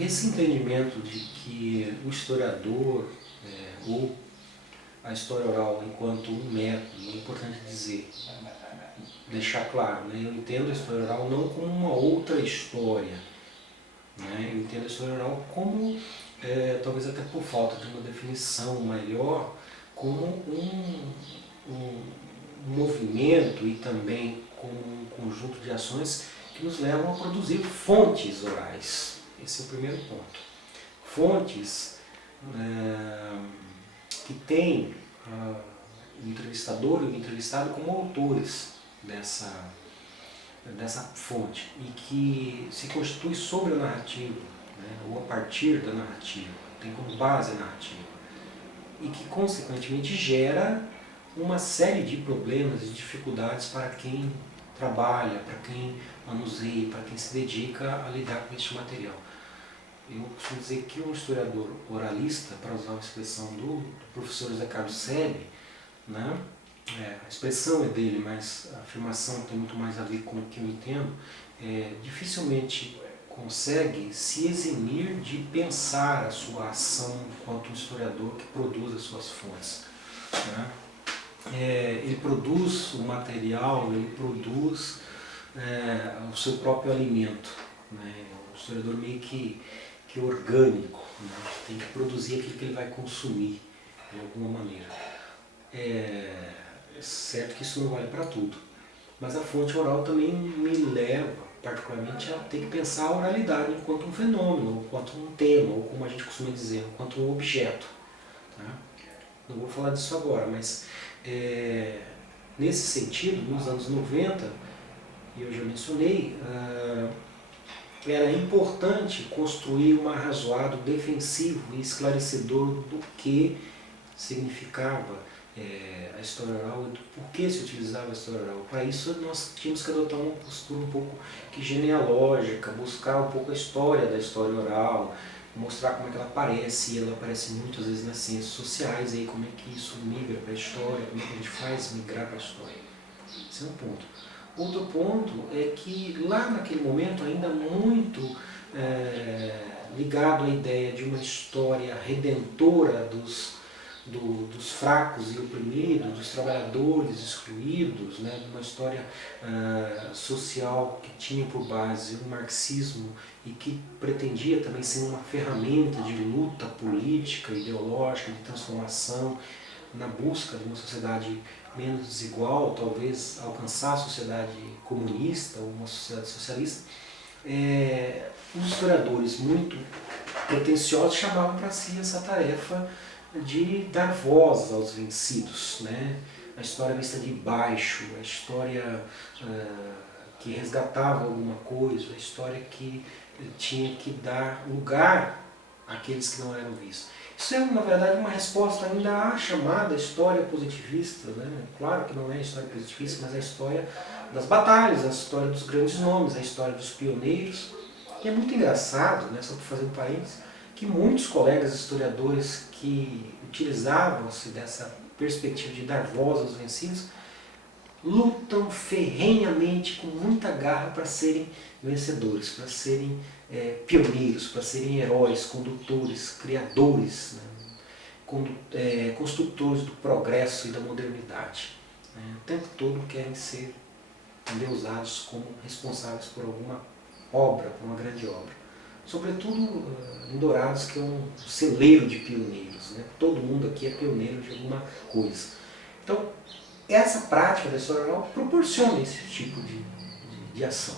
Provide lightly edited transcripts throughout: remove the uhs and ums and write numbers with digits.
Esse entendimento de que o historiador ou a história oral enquanto um método, é importante dizer, deixar claro, né? Eu entendo a história oral não como uma outra história, né? Eu entendo a história oral como, talvez até por falta de uma definição melhor, como um movimento e também como um conjunto de ações que nos levam a produzir fontes orais. Esse é o primeiro ponto. Fontes que têm o entrevistador e o entrevistado como autores dessa fonte e que se constitui sobre a narrativa, né, ou a partir da narrativa, tem como base a narrativa e que consequentemente gera uma série de problemas e dificuldades para quem trabalha, para quem manuseia, para quem se dedica a lidar com este material. Eu costumo dizer que um historiador oralista, para usar uma expressão do professor José Carlos Selle, né, a expressão é dele, mas a afirmação tem muito mais a ver com o que eu entendo, dificilmente consegue se eximir de pensar a sua ação enquanto um historiador que produz as suas fontes, né? Ele produz o material, ele produz o seu próprio alimento, né? O historiador meio que orgânico, né? Tem que produzir aquilo que ele vai consumir de alguma maneira. É certo que isso não vale para tudo, mas a fonte oral também me leva, particularmente, a ter que pensar a oralidade enquanto um fenômeno, enquanto um tema, ou como a gente costuma dizer, enquanto um objeto. Tá? Não vou falar disso agora, mas nesse sentido, nos anos 90, e eu já mencionei, era importante construir um arrazoado defensivo e esclarecedor do que significava a história oral e do porquê se utilizava a história oral. Para isso nós tínhamos que adotar uma postura um pouco que genealógica, buscar um pouco a história da história oral, mostrar como é que ela aparece, e ela aparece muitas vezes nas ciências sociais, e aí como é que isso migra para a história, como é que a gente faz migrar para a história. Esse é um ponto. Outro ponto é que lá naquele momento, ainda muito ligado à ideia de uma história redentora dos fracos e oprimidos, dos trabalhadores excluídos, né, de uma história social que tinha por base o marxismo e que pretendia também ser uma ferramenta de luta política, ideológica, de transformação, na busca de uma sociedade menos desigual, talvez alcançar a sociedade comunista ou uma sociedade socialista. Os historiadores muito pretensiosos chamavam para si essa tarefa de dar voz aos vencidos, né? A história vista de baixo, a história que resgatava alguma coisa, a história que tinha que dar lugar àqueles que não eram vistos. Isso é, na verdade, uma resposta ainda à chamada história positivista, né? Claro que não é a história positivista, mas a história das batalhas, a história dos grandes nomes, a história dos pioneiros. E é muito engraçado, né, só para fazer um parênteses, que muitos colegas historiadores que utilizavam-se dessa perspectiva de dar voz aos vencidos lutam ferrenhamente, com muita garra, para serem vencedores, para serem pioneiros, para serem heróis, condutores, criadores, né, construtores do progresso e da modernidade. Né. O tempo todo querem ser endeusados como responsáveis por alguma obra, por uma grande obra. Sobretudo em Dourados, que é um celeiro de pioneiros, né? Todo mundo aqui é pioneiro de alguma coisa. Então, essa prática da história oral proporciona esse tipo de ação.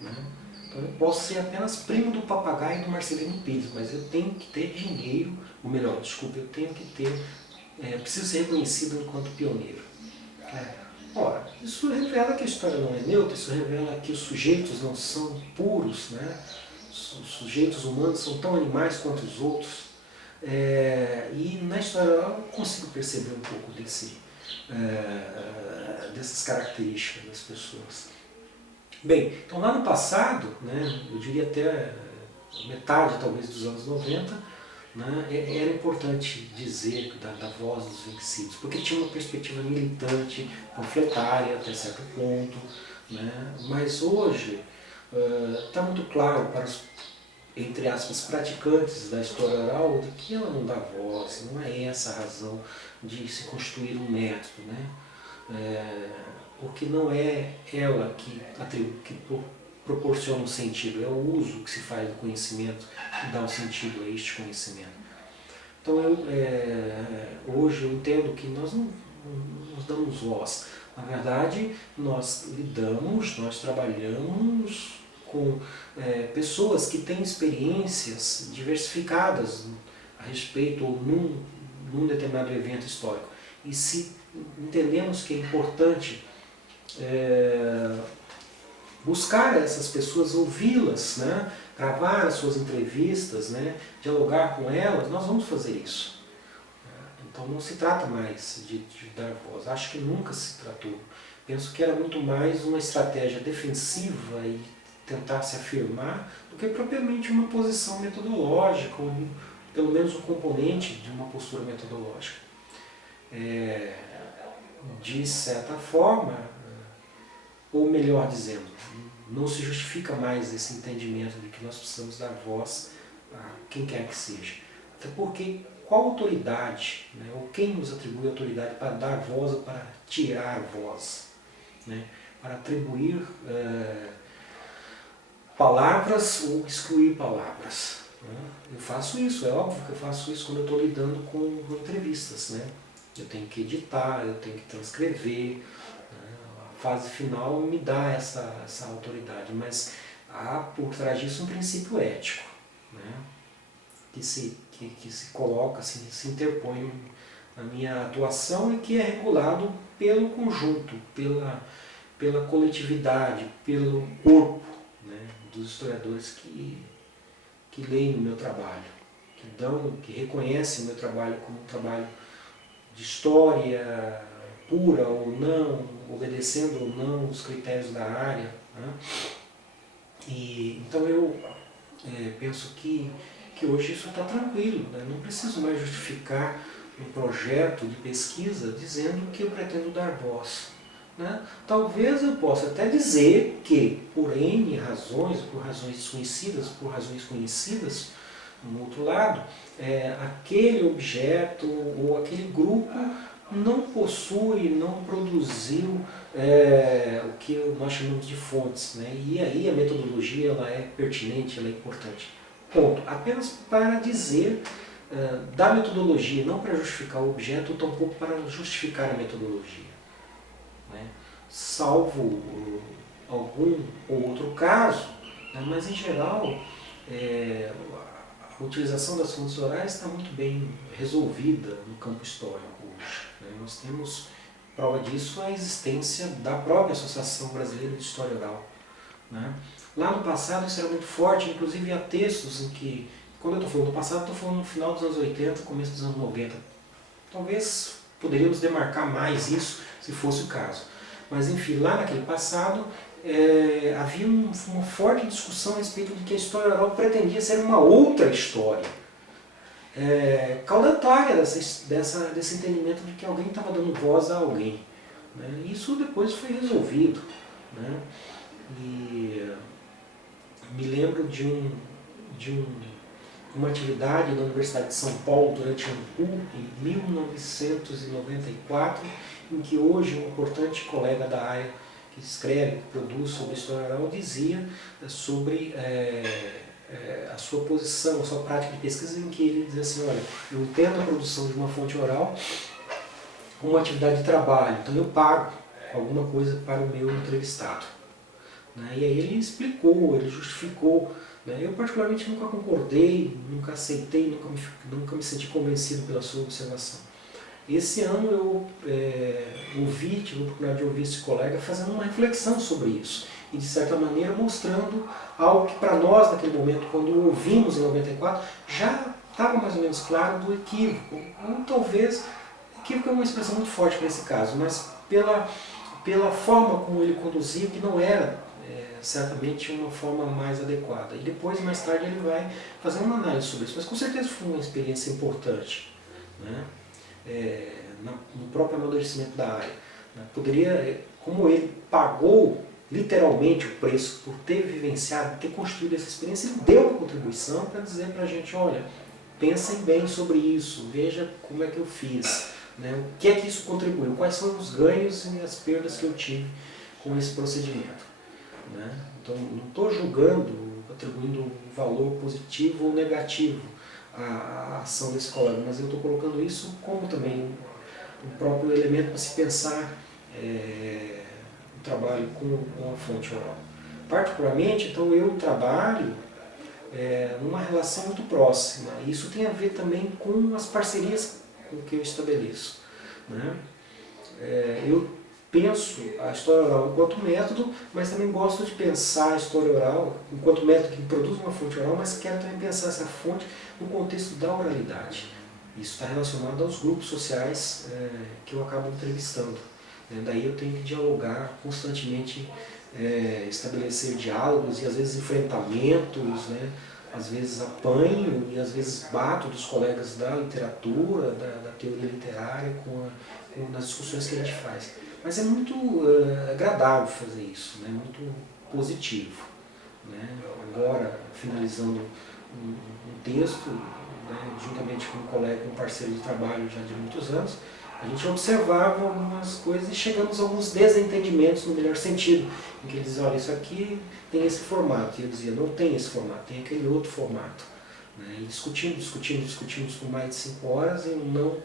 Né? Então, eu posso ser apenas primo do papagaio e do Marcelino Pires, mas eu tenho que ter dinheiro, ou melhor, desculpa, eu tenho que ter, preciso ser reconhecido enquanto pioneiro. Ora, isso revela que a história não é neutra, isso revela que os sujeitos não são puros, né? Os sujeitos humanos são tão animais quanto os outros. E na história eu consigo perceber um pouco dessas características das pessoas. Bem, então lá no passado, né, eu diria até metade talvez dos anos 90, né, era importante dizer da voz dos vencidos, porque tinha uma perspectiva militante, panfletária até certo ponto, né, mas hoje está muito claro para os entre aspas, praticantes da história oral, de que ela não dá voz, não é essa a razão de se constituir um método, né? Porque não é ela que proporciona um sentido, é o uso que se faz do conhecimento que dá um sentido a este conhecimento. Então, hoje eu entendo que nós não nos damos voz. Na verdade, nós trabalhamos com pessoas que têm experiências diversificadas a respeito ou num determinado evento histórico. E se entendemos que é importante buscar essas pessoas, ouvi-las, né? Gravar as suas entrevistas, né? Dialogar com elas, nós vamos fazer isso. Então não se trata mais de dar voz, acho que nunca se tratou. Penso que era muito mais uma estratégia defensiva e tentar se afirmar do que propriamente uma posição metodológica, ou pelo menos um componente de uma postura metodológica. De certa forma, ou melhor dizendo, não se justifica mais esse entendimento de que nós precisamos dar voz a quem quer que seja. Até porque qual autoridade, né, ou quem nos atribui autoridade para dar voz ou para tirar voz, né, para atribuir palavras ou excluir palavras. Né? Eu faço isso, é óbvio que eu faço isso quando eu estou lidando com entrevistas. Né? Eu tenho que editar, eu tenho que transcrever. A fase final me dá essa autoridade, mas há por trás disso um princípio ético, né? que se coloca, se interpõe na minha atuação e que é regulado pelo conjunto, pela coletividade, pelo corpo, né, dos historiadores que leem o meu trabalho, que reconhecem o meu trabalho como um trabalho de história pura ou não, obedecendo ou não os critérios da área. Né? Então eu penso que hoje isso está tranquilo, né? Não preciso mais justificar um projeto de pesquisa dizendo que eu pretendo dar voz. Né? Talvez eu possa até dizer que, por N razões, por razões desconhecidas, por razões conhecidas, no outro lado, aquele objeto ou aquele grupo não possui, não produziu o que nós chamamos de fontes. Né? E aí a metodologia ela é pertinente, ela é importante. Ponto. Apenas para dizer da metodologia, não para justificar o objeto, ou tampouco para justificar a metodologia. Né? Salvo algum ou outro caso, né? Mas em geral a utilização das fontes orais está muito bem resolvida no campo histórico hoje. Né? Nós temos prova disso a existência da própria Associação Brasileira de História Oral. Né? Lá no passado isso era muito forte, inclusive há textos em que, quando eu estou falando do passado, estou falando no final dos anos 80, começo dos anos 90. Talvez poderíamos demarcar mais isso, se fosse o caso. Mas enfim, lá naquele passado havia uma forte discussão a respeito de que a história oral pretendia ser uma outra história. Caudatária desse entendimento de que alguém estava dando voz a alguém. Né? Isso depois foi resolvido. Né? E me lembro de uma atividade na Universidade de São Paulo durante a ANPU, em 1994, em que hoje um importante colega da área que escreve, que produz sobre história oral, dizia sobre a sua posição, a sua prática de pesquisa, em que ele dizia assim, olha, eu entendo a produção de uma fonte oral como uma atividade de trabalho, então eu pago alguma coisa para o meu entrevistado. Né? E aí ele explicou, ele justificou. Né? Eu particularmente nunca concordei, nunca aceitei, nunca me senti convencido pela sua observação. Esse ano eu tive a oportunidade de ouvir esse colega fazendo uma reflexão sobre isso. E de certa maneira mostrando algo que para nós naquele momento, quando ouvimos em 94, já estava mais ou menos claro do equívoco. Ou talvez, equívoco é uma expressão muito forte para esse caso, mas pela forma como ele conduzia, que não era certamente uma forma mais adequada. E depois, mais tarde, ele vai fazer uma análise sobre isso. Mas com certeza foi uma experiência importante, né? No próprio amadurecimento da área. Né? Poderia, como ele pagou literalmente o preço por ter vivenciado, ter construído essa experiência. Ele deu uma contribuição para dizer para a gente, olha, pensem bem sobre isso, veja como é que eu fiz, né? O que é que isso contribuiu, quais são os ganhos e as perdas que eu tive com esse procedimento, né? Então, não estou julgando, atribuindo um valor positivo ou negativo à ação desse colega, mas eu estou colocando isso como também um próprio elemento para se pensar o trabalho com a fonte oral. Particularmente, então, eu trabalho numa relação muito próxima. Isso tem a ver também com as parcerias com que eu estabeleço, né? Eu penso a história oral enquanto método, mas também gosto de pensar a história oral enquanto método que produz uma fonte oral, mas quero também pensar essa fonte no contexto da oralidade. Isso está relacionado aos grupos sociais que eu acabo entrevistando. Daí eu tenho que dialogar constantemente, estabelecer diálogos e às vezes enfrentamentos, né? Às vezes apanho e às vezes bato dos colegas da literatura, da teoria literária, nas discussões que a gente faz. Mas é muito agradável fazer isso, né? Muito positivo, né? Agora, finalizando um texto, né, juntamente com um colega, um parceiro de trabalho já de muitos anos, a gente observava algumas coisas e chegamos a alguns desentendimentos no melhor sentido, em que ele dizia, olha, isso aqui tem esse formato, e eu dizia, não tem esse formato, tem aquele outro formato, né? E discutimos por mais de 5 horas e não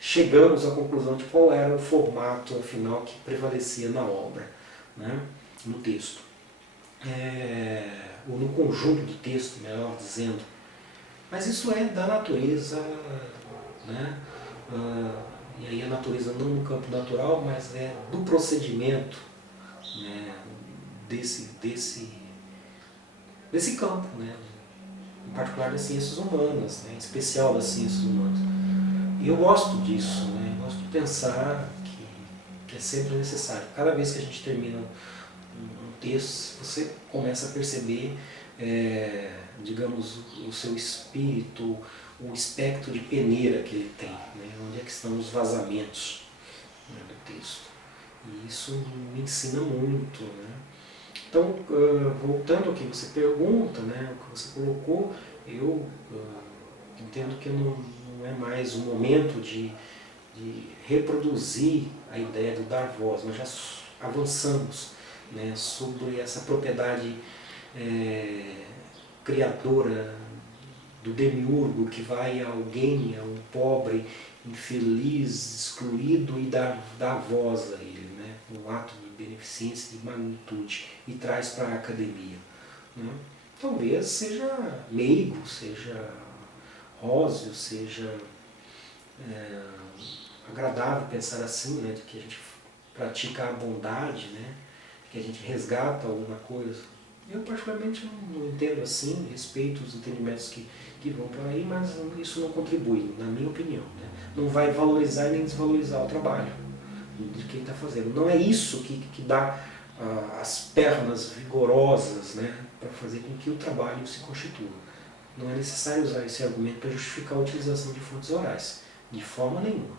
chegamos à conclusão de qual era o formato, afinal, que prevalecia na obra, né? No texto. Ou no conjunto do texto, melhor dizendo. Mas isso é da natureza, né? E aí a natureza não no campo natural, mas do procedimento, né? desse campo, né? Em particular das ciências humanas, né? Em especial das ciências humanas. E eu gosto disso, né? Eu gosto de pensar que é sempre necessário. Cada vez que a gente termina um texto, você começa a perceber, digamos, o seu espírito, o espectro de peneira que ele tem, né? Onde é que estão os vazamentos, né, do texto. E isso me ensina muito, né? Então, voltando ao que você pergunta, né, o que você colocou, eu entendo que não é mais um momento de reproduzir a ideia do dar voz. Nós já avançamos, né, sobre essa propriedade criadora do demiurgo que vai a alguém, a um pobre, infeliz, excluído e dá voz a ele, né, um ato de beneficência, de magnitude, e traz para a academia, né? Talvez seja meigo, seja róseo, seja agradável pensar assim, né, de que a gente pratica a bondade, né, que a gente resgata alguma coisa. Eu particularmente não entendo assim, respeito os entendimentos que vão por aí, mas isso não contribui, na minha opinião, né? Não vai valorizar nem desvalorizar o trabalho de quem está fazendo. Não é isso que dá as pernas vigorosas, né, para fazer com que o trabalho se constitua. Não é necessário usar esse argumento para justificar a utilização de fontes orais, de forma nenhuma.